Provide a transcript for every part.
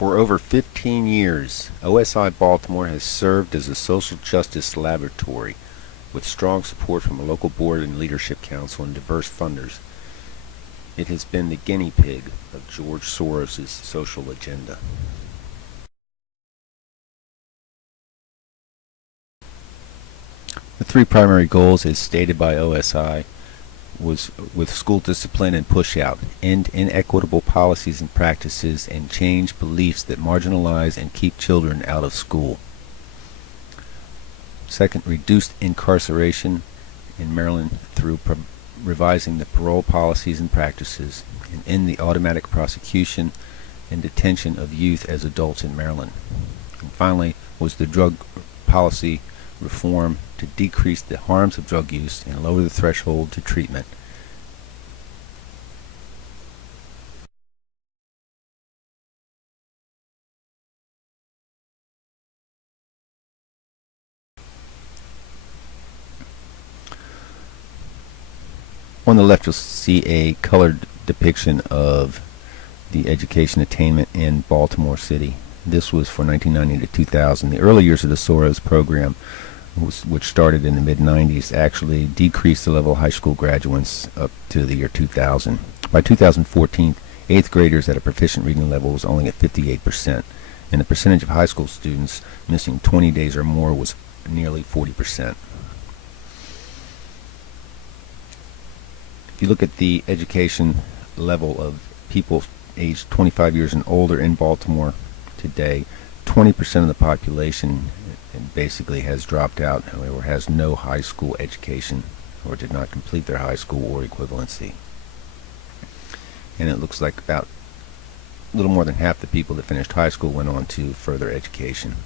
For over 15 years, OSI Baltimore has served as a social justice laboratory with strong support from a local board and leadership council and diverse funders. It has been the guinea pig of George Soros' social agenda. The three primary goals, as stated by OSI, was with school discipline and push-out, end inequitable policies and practices, and change beliefs that marginalize and keep children out of school. Second, reduced incarceration in Maryland through revising the parole policies and practices, and end the automatic prosecution and detention of youth as adults in Maryland. And finally was the drug policy reform to decrease the harms of drug use and lower the threshold to treatment. On the left you'll see a colored depiction of the education attainment in Baltimore City. This was for 1990 to 2000. The early years of the Soros program, which started in the mid-90s, actually decreased the level of high school graduates up to the year 2000. By 2014, 8th graders at a proficient reading level was only at 58%, and the percentage of high school students missing 20 days or more was nearly 40%. If you look at the education level of people aged 25 years and older in Baltimore today, 20% of the population basically has dropped out or has no high school education or did not complete their high school or equivalency. And it looks like about a little more than half the people that finished high school went on to further education.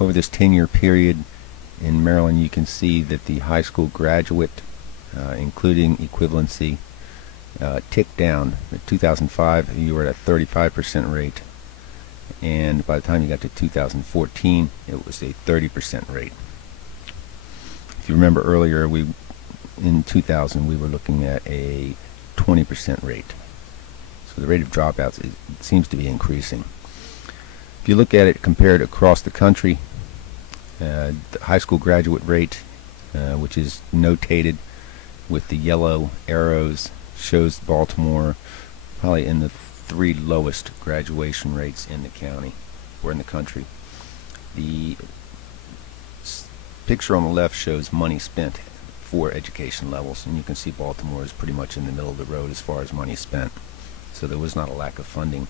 Over this 10-year period in Maryland, you can see that the high school graduate, including equivalency, ticked down. In 2005 you were at a 35% rate, and by the time you got to 2014 it was a 30% rate. If you remember earlier, in 2000 we were looking at a 20% rate. So the rate of dropouts seems to be increasing. If you look at it compared across the country, the high school graduate rate, which is notated with the yellow arrows, shows Baltimore probably in the three lowest graduation rates in the county or in the country. The picture on the left shows money spent for education levels, and you can see Baltimore is pretty much in the middle of the road as far as money spent. So there was not a lack of funding.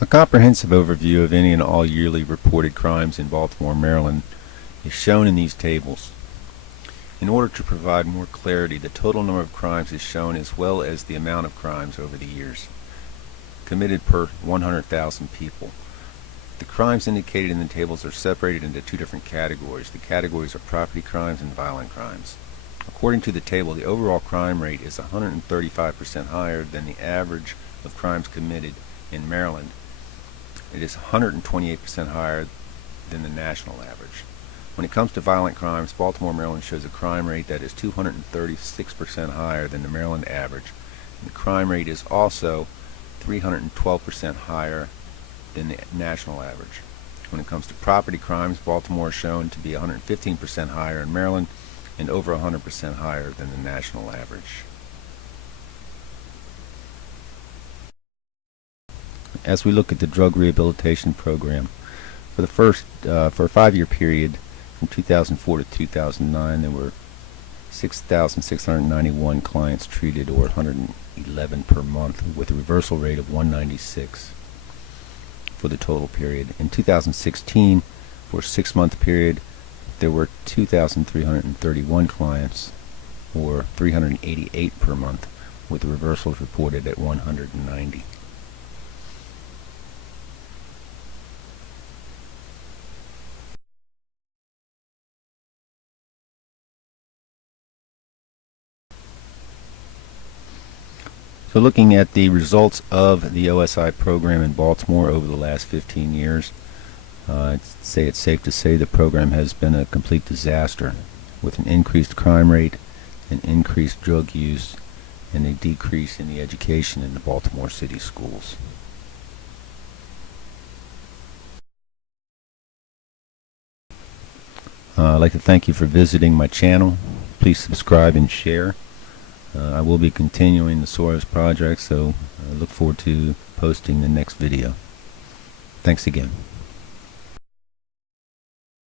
A comprehensive overview of any and all yearly reported crimes in Baltimore, Maryland is shown in these tables. In order to provide more clarity, the total number of crimes is shown as well as the amount of crimes over the years committed per 100,000 people. The crimes indicated in the tables are separated into two different categories. The categories are property crimes and violent crimes. According to the table, the overall crime rate is 135% higher than the average of crimes committed in Maryland. It is 128% higher than the national average. When it comes to violent crimes, Baltimore, Maryland shows a crime rate that is 236% higher than the Maryland average. And the crime rate is also 312% higher than the national average. When it comes to property crimes, Baltimore is shown to be 115% higher in Maryland and over 100% higher than the national average. As we look at the drug rehabilitation program, for a 5-year period from 2004 to 2009, there were 6,691 clients treated, or 111 per month, with a reversal rate of 196 for the total period. In 2016, for a 6-month period, there were 2,331 clients, or 388 per month, with reversals reported at 190. So looking at the results of the OSI program in Baltimore over the last 15 years, I'd say it's safe to say the program has been a complete disaster, with an increased crime rate, an increased drug use, and a decrease in the education in the Baltimore City schools. I'd like to thank you for visiting my channel. Please subscribe and share. I will be continuing the Soros project, so I look forward to posting the next video. Thanks again.